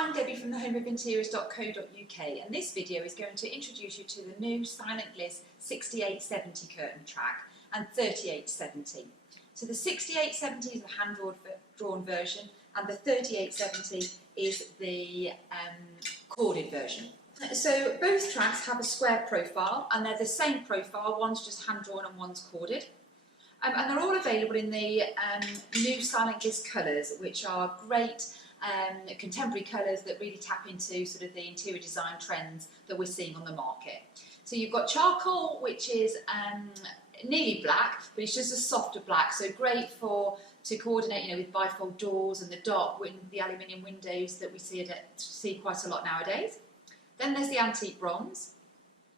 I'm Debbie from thehomeofinteriors.co.uk, and this video is going to introduce you to the new Silent Gliss 6870 curtain track and 3870. So the 6870 is a hand-drawn version and the 3870 is the corded version. So both tracks have a square profile and they're the same profile, one's just hand-drawn and one's corded. And they're all available in the new Silent Gliss colours, which are great contemporary colours that really tap into sort of the interior design trends that we're seeing on the market. So you've got charcoal, which is nearly black, but it's just a softer black, so great to coordinate, with bifold doors and the the aluminium windows that we see quite a lot nowadays. Then there's the antique bronze.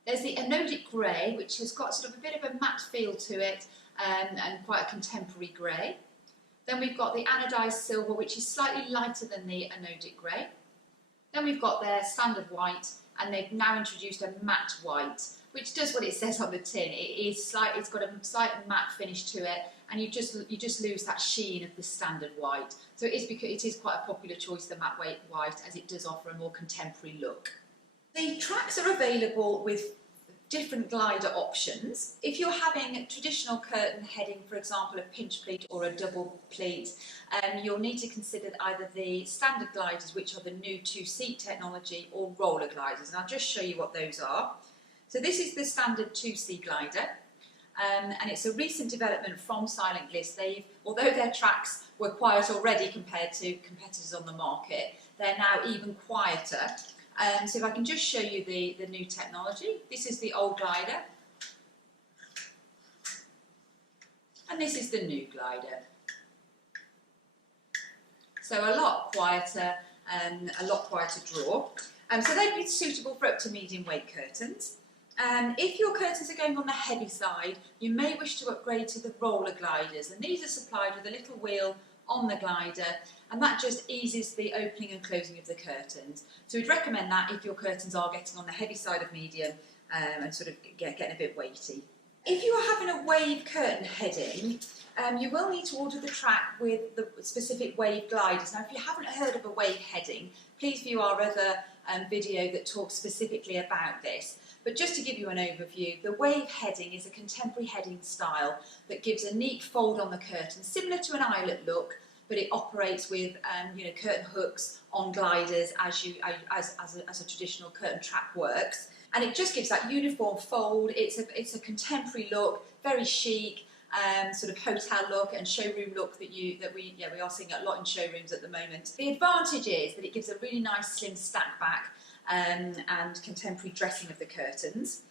There's the anodic grey, which has got sort of a bit of a matte feel to it and quite a contemporary grey. Then we've got the anodised silver, which is slightly lighter than the anodic grey. Then we've got their standard white, and they've now introduced a matte white, which does what it says on the tin. It's got a slight matte finish to it, and you just lose that sheen of the standard white. So it is quite a popular choice, the matte white, as it does offer a more contemporary look. The tracks are available with different glider options. If you're having a traditional curtain heading, for example, a pinch pleat or a double pleat, you'll need to consider either the standard gliders, which are the new two-seat technology, or roller gliders, and I'll just show you what those are. So this is the standard two-seat glider, and it's a recent development from Silent Gliss. Although their tracks were quiet already compared to competitors on the market, they're now even quieter. So if I can just show you the new technology. This is the old glider, and this is the new glider. So a lot quieter draw. So they'd be suitable for up to medium weight curtains. If your curtains are going on the heavy side, you may wish to upgrade to the roller gliders, and these are supplied with a little wheel on the glider, and that just eases the opening and closing of the curtains. So we'd recommend that if your curtains are getting on the heavy side of medium and sort of getting a bit weighty. If you are having a wave curtain heading, you will need to order the track with the specific wave gliders. Now, if you haven't heard of a wave heading, please view our other video that talks specifically about this. But just to give you an overview, the wave heading is a contemporary heading style that gives a neat fold on the curtain, similar to an eyelet look, but it operates with curtain hooks on gliders as a traditional curtain track works, and it just gives that uniform fold. It's a contemporary look, very chic, sort of hotel look and showroom look that we are seeing a lot in showrooms at the moment. The advantage is that it gives a really nice slim stack back and contemporary dressing of the curtains.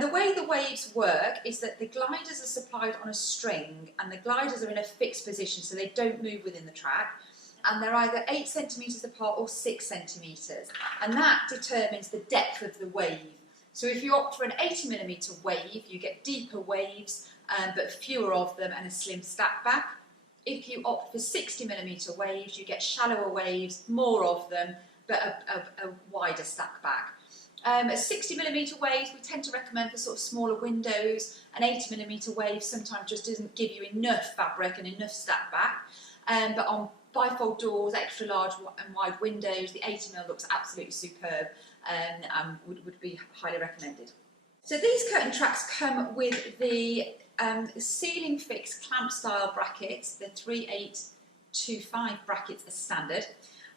The way the waves work is that the gliders are supplied on a string, and the gliders are in a fixed position, so they don't move within the track, and they're either 8 centimetres apart or 6 centimetres, and that determines the depth of the wave. So if you opt for an 80mm wave, you get deeper waves, but fewer of them and a slim stack back. If you opt for 60mm waves, you get shallower waves, more of them, but a wider stack back. A 60mm wave we tend to recommend for sort of smaller windows. An 80mm wave sometimes just doesn't give you enough fabric and enough stack back. But on bifold doors, extra large and wide windows, the 80mm looks absolutely superb and would be highly recommended. So these curtain tracks come with the ceiling fixed clamp style brackets, the 3825 brackets as standard.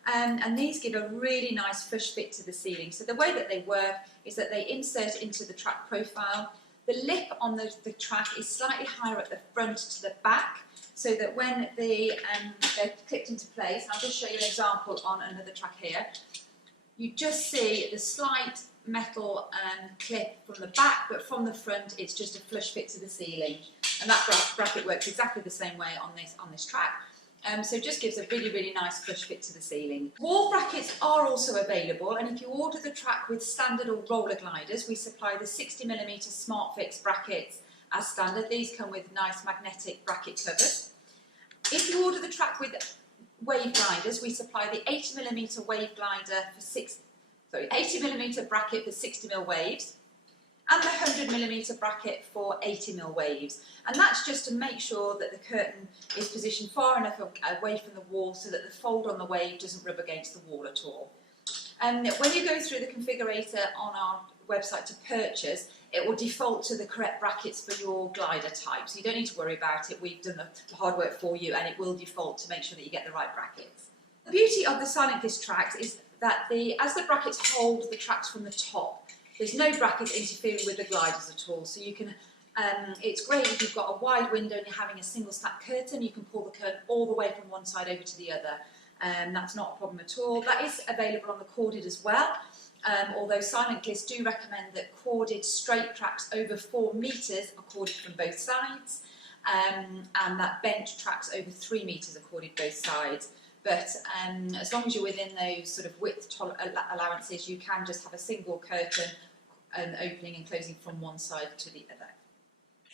And these give a really nice flush fit to the ceiling. So the way that they work is that they insert into the track profile. The lip on the track is slightly higher at the front to the back, so that when they're clipped into place, and I'll just show you an example on another track here, you just see the slight metal clip from the back, but from the front it's just a flush fit to the ceiling. And that bracket works exactly the same way on this track. So it just gives a really, really nice flush fit to the ceiling. Wall brackets are also available, and if you order the track with standard or roller gliders, we supply the 60mm Smart Fix brackets as standard. These come with nice magnetic bracket covers. If you order the track with wave gliders, we supply the 80mm wave glider for 80mm bracket for 60mm waves, and the 100mm bracket for 80mm waves. And that's just to make sure that the curtain is positioned far enough away from the wall so that the fold on the wave doesn't rub against the wall at all. When you go through the configurator on our website to purchase, it will default to the correct brackets for your glider type, so you don't need to worry about it. We've done the hard work for you, and it will default to make sure that you get the right brackets. The beauty of the Silent Gliss tracks is that as the brackets hold the tracks from the top, there's no brackets interfering with the gliders at all, so you can it's great if you've got a wide window and you're having a single stack curtain. You can pull the curtain all the way from one side over to the other. That's not a problem at all. That is available on the corded as well, although Silent Gliss do recommend that corded straight tracks over 4 metres are corded from both sides, and that bent tracks over 3 metres are corded both sides. But as long as you're within those sort of width allowances, you can just have a single curtain opening and closing from one side to the other.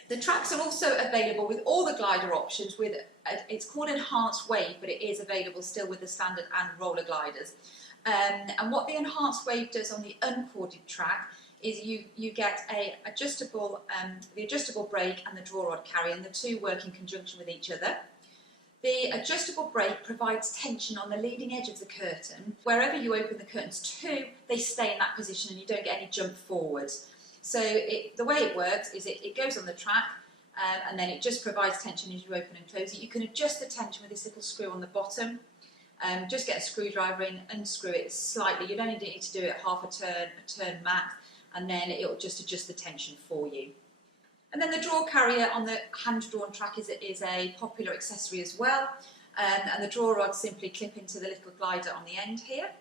The tracks are also available with all the glider options. It's called Enhanced Wave, but it is available still with the standard and roller gliders. And what the Enhanced Wave does on the uncorded track is you get the adjustable brake and the draw rod carrier, and the two work in conjunction with each other. The adjustable brake provides tension on the leading edge of the curtain. Wherever you open the curtains to, they stay in that position and you don't get any jump forwards. So the way it works is it goes on the track, and then it just provides tension as you open and close it. You can adjust the tension with this little screw on the bottom. Just get a screwdriver in, unscrew it slightly. You only need to do it half a turn max, and then it will just adjust the tension for you. And then the draw carrier on the hand-drawn track is a popular accessory as well, and the draw rods simply clip into the little glider on the end here.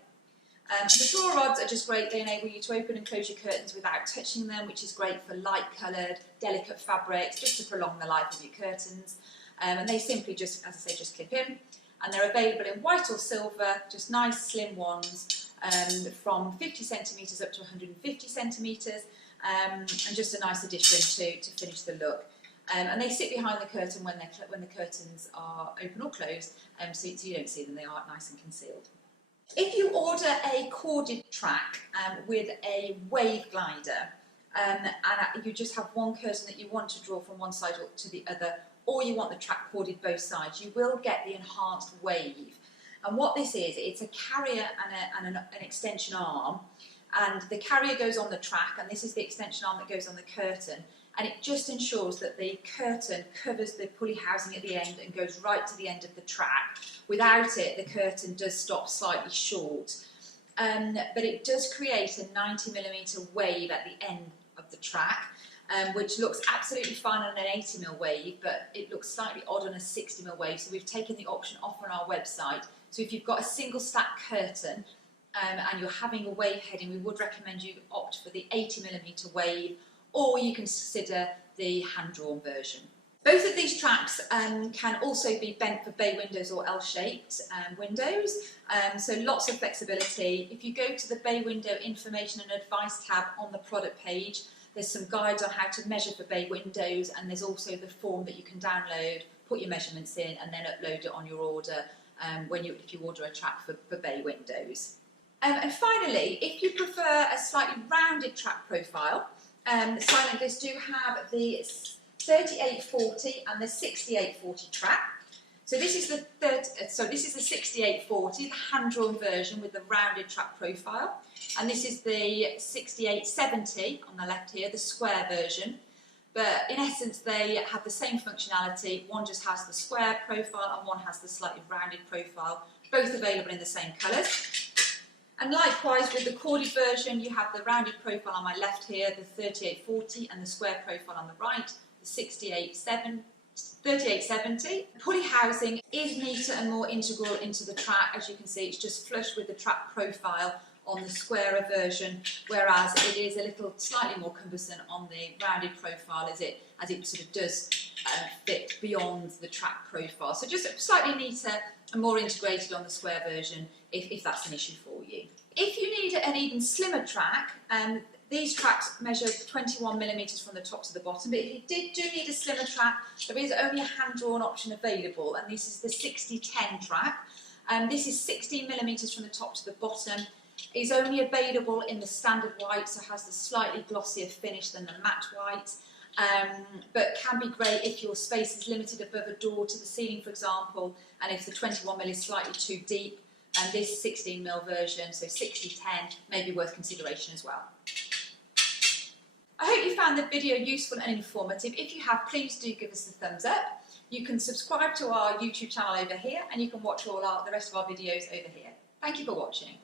The draw rods are just great. They enable you to open and close your curtains without touching them, which is great for light-coloured, delicate fabrics, just to prolong the life of your curtains. And they simply just, as I say, just clip in. And they're available in white or silver, just nice slim ones, from 50 centimetres up to 150 centimetres. And just a nice addition to finish the look. And they sit behind the curtain when the curtains are open or closed, so you don't see them, they are nice and concealed. If you order a corded track with a wave glider, and you just have one curtain that you want to draw from one side to the other, or you want the track corded both sides, you will get the Enhanced Wave. And what this is, it's a carrier and an extension arm. And the carrier goes on the track, and this is the extension arm that goes on the curtain, and it just ensures that the curtain covers the pulley housing at the end and goes right to the end of the track. Without it, the curtain does stop slightly short, but it does create a 90mm wave at the end of the track, which looks absolutely fine on an 80mm wave, but it looks slightly odd on a 60mm wave, so we've taken the option off on our website. So if you've got a single stack curtain, and you're having a wave heading, we would recommend you opt for the 80mm wave, or you can consider the hand-drawn version. Both of these tracks can also be bent for bay windows or L-shaped windows, so lots of flexibility. If you go to the bay window information and advice tab on the product page, there's some guides on how to measure for bay windows, and there's also the form that you can download, put your measurements in, and then upload it on your order if you order a track for bay windows. And finally, if you prefer a slightly rounded track profile, Silent Gliss do have the 3840 and the 6840 track. So this is the 6840, the hand-drawn version with the rounded track profile, and this is the 6870 on the left here, the square version. But in essence, they have the same functionality. One just has the square profile and one has the slightly rounded profile, both available in the same colours. And likewise, with the corded version, you have the rounded profile on my left here, the 3840, and the square profile on the right, the 3870. Pulley housing is neater and more integral into the track. As you can see, it's just flush with the track profile on the squarer version, whereas it is a little slightly more cumbersome on the rounded profile as it sort of does fit beyond the track profile. So just slightly neater and more integrated on the square version if that's an issue for you. If you need an even slimmer track, these tracks measure 21mm from the top to the bottom, but if you do need a slimmer track, there is only a hand-drawn option available, and this is the 6010 track. This is 16mm from the top to the bottom. It's only available in the standard white, so has the slightly glossier finish than the matte white, but can be great if your space is limited above a door to the ceiling, for example, and if the 21mm is slightly too deep. and this 16mm version, so 6010, may be worth consideration as well. I hope you found the video useful and informative. If you have, please do give us a thumbs up. You can subscribe to our YouTube channel over here, and you can watch the rest of our videos over here. Thank you for watching.